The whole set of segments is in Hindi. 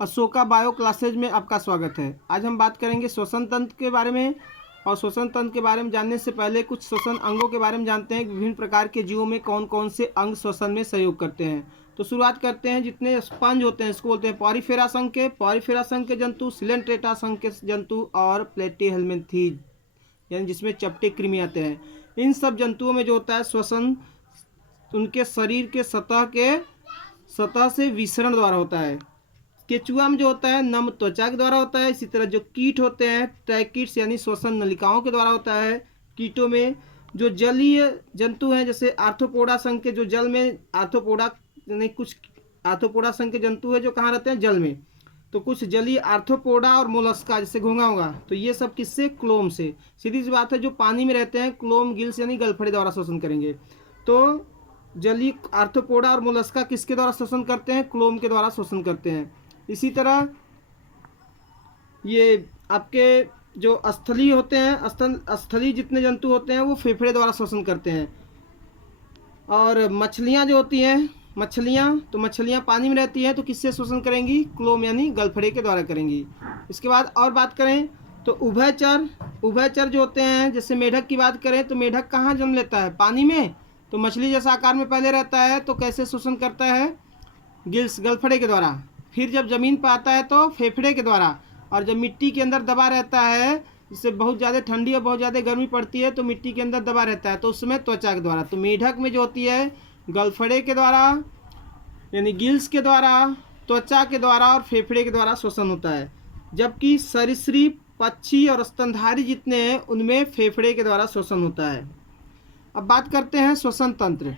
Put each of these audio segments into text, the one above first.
अशोका बायो क्लासेज में आपका स्वागत है। आज हम बात करेंगे श्वसन तंत्र के बारे में। और श्वसन तंत्र के बारे में जानने से पहले कुछ श्वसन अंगों के बारे में जानते हैं कि विभिन्न प्रकार के जीवों में कौन कौन से अंग श्वसन में सहयोग करते हैं। तो शुरुआत करते हैं। जितने स्पंज होते हैं इसको बोलते हैं पॉरीफेरा संघ के जंतु, सिलेंट्रेटा संघ के जंतु और प्लेटीहेल्मिन्थीज यानी जिसमें चपटे कृमि आते हैं। इन सब जंतुओं में जो होता है श्वसन उनके शरीर के सतह से विसरण द्वारा होता है। केचुआ में जो होता है नम त्वचा के द्वारा होता है। इसी तरह जो कीट होते हैं ट्रैकिड्स यानी श्वसन नलिकाओं के द्वारा होता है। कीटों में जो जलीय जंतु हैं जैसे आर्थ्रोपोडा संघ के जो जल में आर्थ्रोपोडा यानी कुछ आर्थ्रोपोडा संघ के जंतु है जो कहाँ रहते हैं जल में, तो कुछ जलीय आर्थ्रोपोडा और मोलस्का जैसे घोंघा होगा, तो ये सब किससे क्लोम से। सीधी सी बात है जो पानी में रहते हैं क्लोम गिल्स यानी गलफड़े द्वारा श्वसन करेंगे। तो जलीय आर्थ्रोपोडा और मोलस्का किसके द्वारा श्वसन करते हैं, क्लोम के द्वारा श्वसन करते हैं। इसी तरह ये आपके जो स्थलीय होते हैं स्थलीय जितने जंतु होते हैं वो फेफड़े द्वारा श्वसन करते हैं। और मछलियाँ जो होती हैं मछलियाँ पानी में रहती हैं तो किससे श्वसन करेंगी, क्लोम यानी गलफड़े के द्वारा करेंगी। इसके बाद और बात करें तो उभयचर जो होते हैं जैसे मेढक की बात करें तो मेढक कहाँ जन्म लेता है, पानी में। तो मछली जैसा आकार में पहले रहता है तो कैसे श्वसन करता है, गिल्स गलफड़े के द्वारा। फिर जब ज़मीन पर आता है तो फेफड़े के द्वारा। और जब मिट्टी के अंदर दबा रहता है जिससे बहुत ज़्यादा ठंडी और बहुत ज़्यादा गर्मी पड़ती है तो मिट्टी के अंदर दबा रहता है तो उसमें त्वचा के द्वारा। तो मेढक में जो होती है गलफड़े के द्वारा यानी गिल्स के द्वारा, त्वचा के द्वारा और फेफड़े के द्वारा श्वसन होता है। जबकि सरीसृप, पक्षी और स्तनधारी जितने हैं उनमें फेफड़े के द्वारा श्वसन होता है। अब बात करते हैं श्वसन तंत्र।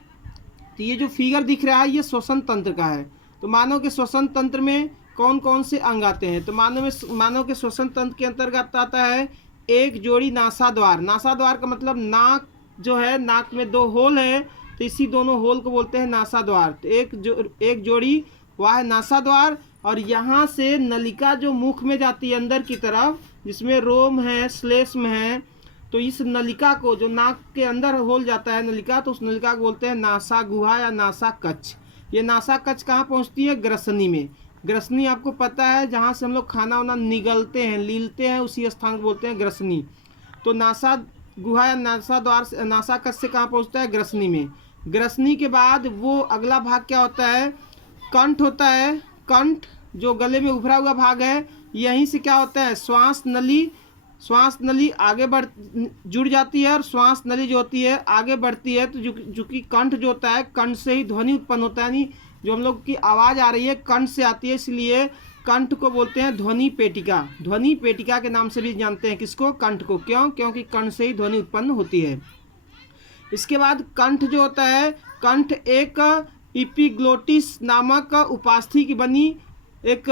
तो ये जो फिगर दिख रहा है ये श्वसन तंत्र का है। तो मानव के श्वसन तंत्र में कौन कौन से अंग आते हैं, तो मानव के श्वसन तंत्र के अंतर्गत आता है एक जोड़ी नासाद्वार। नासाद्वार का मतलब नाक जो है, नाक में दो होल है तो इसी दोनों होल को बोलते हैं नासाद्वार। तो एक जोड़ी वह है नासाद्वार। और यहाँ से नलिका जो मुख में जाती है अंदर की तरफ जिसमें रोम है, श्लेष्म है, तो इस नलिका को जो नाक के अंदर होल जाता है नलिका, तो उस नलिका को बोलते हैं नासा गुहा या नासा कक्ष। ये नासा कक्ष कहाँ पहुँचती है, ग्रसनी में। ग्रसनी आपको पता है जहाँ से हम लोग खाना वाना निगलते हैं, लीलते हैं, उसी स्थान को बोलते हैं ग्रसनी। तो नासा गुहा या नासा द्वार से नासा कक्ष से कहाँ पहुँचता है, ग्रसनी में। ग्रसनी के बाद वो अगला भाग क्या होता है, कंठ होता है। कंठ जो गले में उभरा हुआ भाग है, यहीं से क्या होता है श्वास नली आगे जुड़ जाती है और श्वास नली जो होती है आगे बढ़ती है। तो चूँकि कंठ जो होता है कंठ से ही ध्वनि उत्पन्न होता है, यानी जो हम लोग की आवाज़ आ रही है कंठ से आती है, इसलिए कंठ को बोलते हैं ध्वनि पेटिका। ध्वनि पेटिका के नाम से भी जानते हैं किसको, कंठ को। क्यों, क्योंकि कंठ से ही ध्वनि उत्पन्न होती है। इसके बाद कंठ जो होता है, कंठ एक इपिग्लोटिस नामक उपास्थि की बनी एक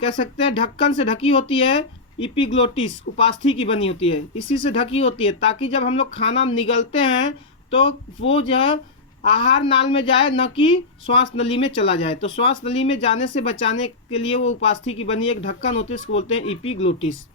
कह सकते हैं ढक्कन से ढकी होती है। इपिग्लोटिस उपास्थि की बनी होती है, इसी से ढकी होती है ताकि जब हम लोग खाना निगलते हैं तो वो जो है आहार नाल में जाए, न कि श्वास नली में चला जाए। तो श्वास नली में जाने से बचाने के लिए वो उपास्थि की बनी एक ढक्कन होती है, इसको बोलते हैं इपिग्लोटिस।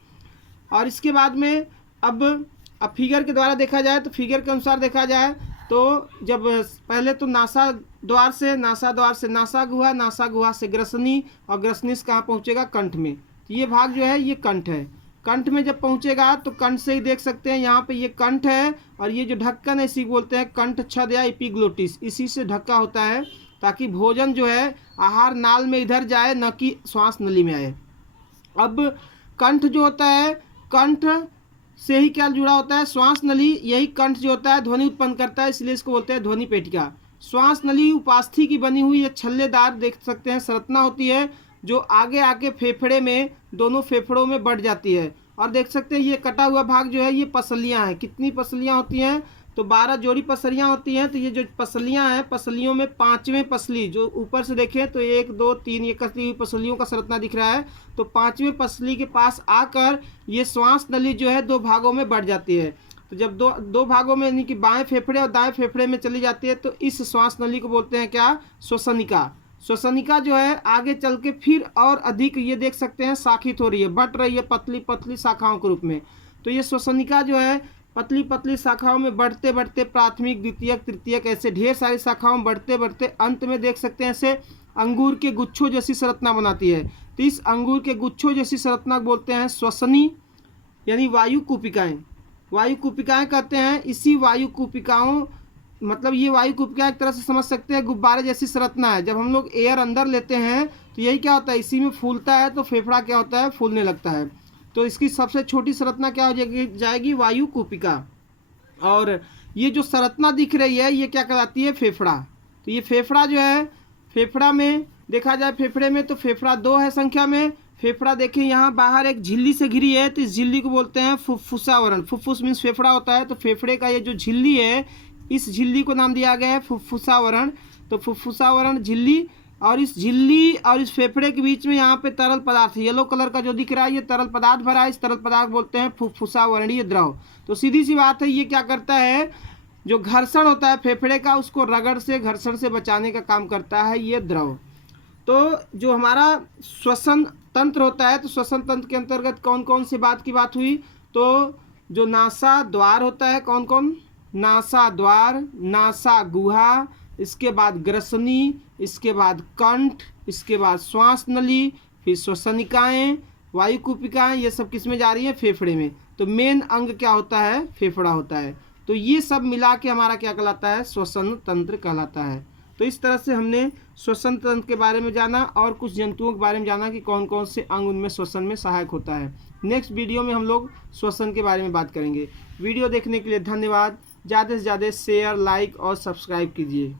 और इसके बाद में अब फिगर के द्वारा देखा जाए तो फिगर के अनुसार देखा जाए तो जब पहले तो नासा द्वार से नासा गुहा से ग्रसनी, और ग्रसनी से कहाँ पहुँचेगा, कंठ में। ये भाग जो है ये कंठ है। कंठ में जब पहुँचेगा तो कंठ से ही देख सकते हैं यहाँ पे ये कंठ है और ये जो ढक्कन है इसी बोलते हैं कंठ छद या इपिग्लोटिस। इसी से ढका होता है ताकि भोजन जो है आहार नाल में इधर जाए, न कि श्वास नली में आए। अब कंठ जो होता है, कंठ से ही क्या जुड़ा होता है, श्वास नली। यही कंठ जो होता है ध्वनि उत्पन्न करता है, इसलिए इसको बोलते हैं ध्वनि पेटिका। श्वास नली उपास्थि की बनी हुई ये छल्लेदार देख सकते हैं संरचना होती है जो आगे आके फेफड़े में, दोनों फेफड़ों में बढ़ जाती है। और देख सकते हैं ये कटा हुआ भाग जो है ये पसलियाँ हैं। कितनी पसलियाँ होती हैं, तो 12 जोड़ी पसलियाँ होती हैं। तो ये जो पसलियाँ हैं, पसलियों में 5वें पसली जो ऊपर से देखें तो 1 2 3 ये कसी हुई पसलियों का संरचना दिख रहा है। तो 5वें पसली के पास आकर ये श्वास नली जो है 2 भागों में बढ़ जाती है। तो जब दो भागों में यानी कि बाएं फेफड़े और दाएं फेफड़े में चली जाती है तो इस श्वास नली को बोलते हैं क्या, श्वसनिका। श्वसनिका जो है आगे चल के फिर और अधिक ये देख सकते हैं शाखित हो रही है, बढ़ रही है पतली पतली शाखाओं के रूप में। तो ये श्वसनिका जो है पतली पतली शाखाओं में बढ़ते बढ़ते प्राथमिक, द्वितीयक, तृतीयक, ऐसे ढेर सारी शाखाओं में बढ़ते बढ़ते अंत में देख सकते हैं ऐसे अंगूर के गुच्छों जैसी संरचना बनाती है। तो इस अंगूर के गुच्छों जैसी संरचना बोलते हैं श्वसनी यानी वायु कूपिकाएं। वायु कूपिकाएं कहते हैं इसी वायु कूपिकाओं, मतलब ये वायु कूपिका एक तरह से समझ सकते हैं गुब्बारे जैसी संरचना है। जब हम लोग एयर अंदर लेते हैं तो यही क्या होता है, इसी में फूलता है तो फेफड़ा क्या होता है, फूलने लगता है। तो इसकी सबसे छोटी संरचना क्या हो जाएगी, वायु कूपिका। और ये जो संरचना दिख रही है ये क्या कहलाती है, फेफड़ा। तो ये फेफड़ा जो है, फेफड़ा में देखा जाए फेफड़े में तो फेफड़ा 2 है संख्या में। फेफड़ा देखिए यहाँ बाहर एक झिल्ली से घिरी है, तो इस झिल्ली को बोलते हैं फुफ्फुसावरण। फुफ्फुस मीन्स फेफड़ा होता है, तो फेफड़े का ये जो झिल्ली है इस झिल्ली को नाम दिया गया है फुफ्फुसावरण। तो फुफ्फुसावरण झिल्ली, और इस झिल्ली और इस फेफड़े के बीच में यहाँ पे तरल पदार्थ येलो कलर का जो दिख रहा है ये तरल पदार्थ भरा है। इस तरल पदार्थ बोलते हैं फुफ्फुसावर्णीय द्रव। तो सीधी सी बात है, ये क्या करता है, जो घर्षण होता है फेफड़े का उसको रगड़ से, घर्षण से बचाने का काम करता है ये द्रव। तो जो हमारा श्वसन तंत्र होता है, तो श्वसन तंत्र के अंतर्गत कौन कौन सी बात की बात हुई, तो जो नासा द्वार होता है, कौन कौन, नासा द्वार, नासा गुहा, इसके बाद ग्रसनी, इसके बाद कंठ, इसके बाद श्वास नली, फिर श्वसनिकाएँ, वायु कूपिकाएँ, ये सब किस में जा रही है, फेफड़े में। तो मेन अंग क्या होता है, फेफड़ा होता है। तो ये सब मिला के हमारा क्या कहलाता है, श्वसन तंत्र कहलाता है। तो इस तरह से हमने श्वसन तंत्र के बारे में जाना और कुछ जंतुओं के बारे में जाना कि कौन कौन से अंग उनमें श्वसन में सहायक होता है। नेक्स्ट वीडियो में हम लोग श्वसन के बारे में बात करेंगे। वीडियो देखने के लिए धन्यवाद। ज़्यादा से ज़्यादा शेयर, लाइक और सब्सक्राइब कीजिए।